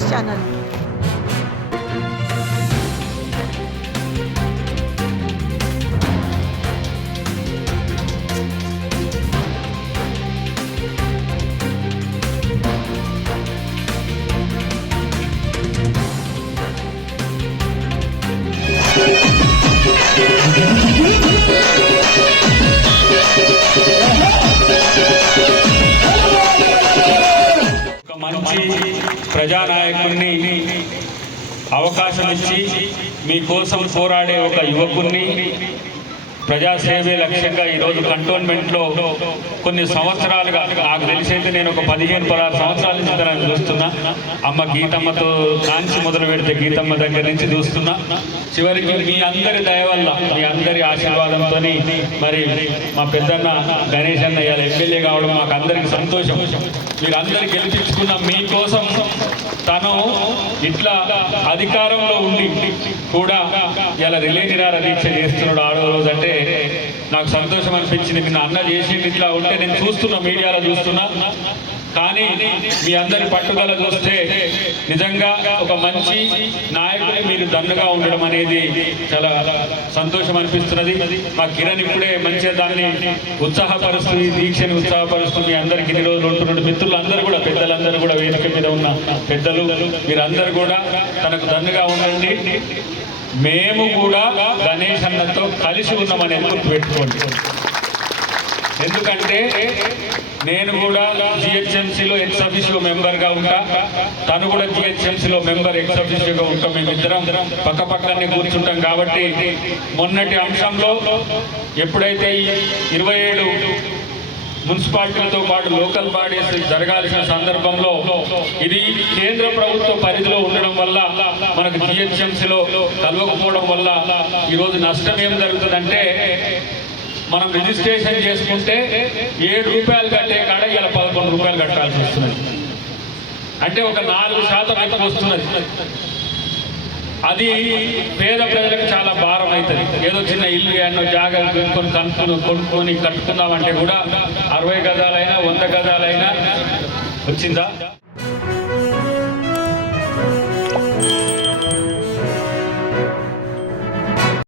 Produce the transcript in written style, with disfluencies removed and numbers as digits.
News channel. మంచి ప్రజానాయకుడిని అవకాశం ఇచ్చి మీకోసం పోరాడే ఒక యువకుడిని ప్రజాసేవే లక్ష్యంగా ఈరోజు కంటోన్మెంట్లో కొన్ని సంవత్సరాలుగా నాకు తెలిసైతే నేను ఒక 15-16 సంవత్సరాల నుంచి తనని చూస్తున్నా. అమ్మ గీతమ్మతో కాంచి మొదలు పెడితే గీతమ్మ దగ్గర నుంచి చూస్తున్నా. చివరికి మీ అందరి దయ వల్ల, మీ అందరి ఆశీర్వాదంతో మరి మా పెద్దన్న గణేష్ అన్న ఇవాళ ఎమ్మెల్యే కావడం మాకు అందరికి సంతోషం. మీరందరూ గెలిపించుకున్న మీకోసం తను ఇట్లా అధికారంలో ఉండి కూడా ఇలా రిలే నిరాహార దీక్ష చేస్తున్నాడు. ఆడో రోజు అంటే నాకు సంతోషం అనిపించింది. నిన్న అన్న చేసి ఇట్లా ఉంటే నేను చూస్తున్నా, మీడియాలో చూస్తున్నా. కానీ మీ అందరి పట్టుదల చూస్తే నిజంగా ఒక మంచి నాయకుని మీరు దన్నుగా ఉండడం అనేది చాలా సంతోషం అనిపిస్తున్నది. మా కిరణ్ ఇప్పుడే మంచిగా దాన్ని ఉత్సాహపరుస్తూ, ఈ దీక్షని ఉత్సాహపరుస్తూ మీ అందరికి ఇన్ని రోజులు ఉంటున్న మిత్రులందరూ కూడా, పెద్దలందరూ కూడా, వేదిక మీద ఉన్న పెద్దలు మీరందరూ కూడా తనకు దన్నుగా ఉండండి. మేము కూడా గణేష్ అన్నతో కలిసి ఉన్నామని గుర్తుపెట్టుకోండి. ఎందుకంటే నేను కూడా జిహెచ్ఎంసీలో ఎక్స్ అఫీషియో మెంబర్గా ఉంటా, తను కూడా జిహెచ్ఎంసీలో మెంబర్ ఎక్స్ అఫీషియోగా ఉంటాం. మేమిద్దరం పక్క పక్కనే కూర్చుంటాం. కాబట్టి మొన్నటి అంశంలో ఎప్పుడైతే 27 మున్సిపాలిటీలతో పాటు లోకల్ బాడీస్ జరగాల్సిన సందర్భంలో ఇది కేంద్ర ప్రభుత్వ పరిధిలో ఉండడం వల్ల మనకు జిహెచ్ఎంసీలో కలవకపోవడం వల్ల ఈరోజు నష్టం ఏం జరుగుతుందంటే, మనం రిజిస్ట్రేషన్ చేసుకుంటే 7 రూపాయలు కట్టే కాడ ఇలా 11 రూపాయలు కట్టాల్సి వస్తున్నది. అంటే ఒక 4% అయితే వస్తున్నది. అది పేద ప్రజలకు చాలా భారం అవుతుంది. ఏదో చిన్న ఇల్లు ఎన్నో జాగ్రత్త కొనుక్కొని కట్టుకుందామంటే కూడా 60 గజాలైనా 100 గజాలైనా వచ్చిందా?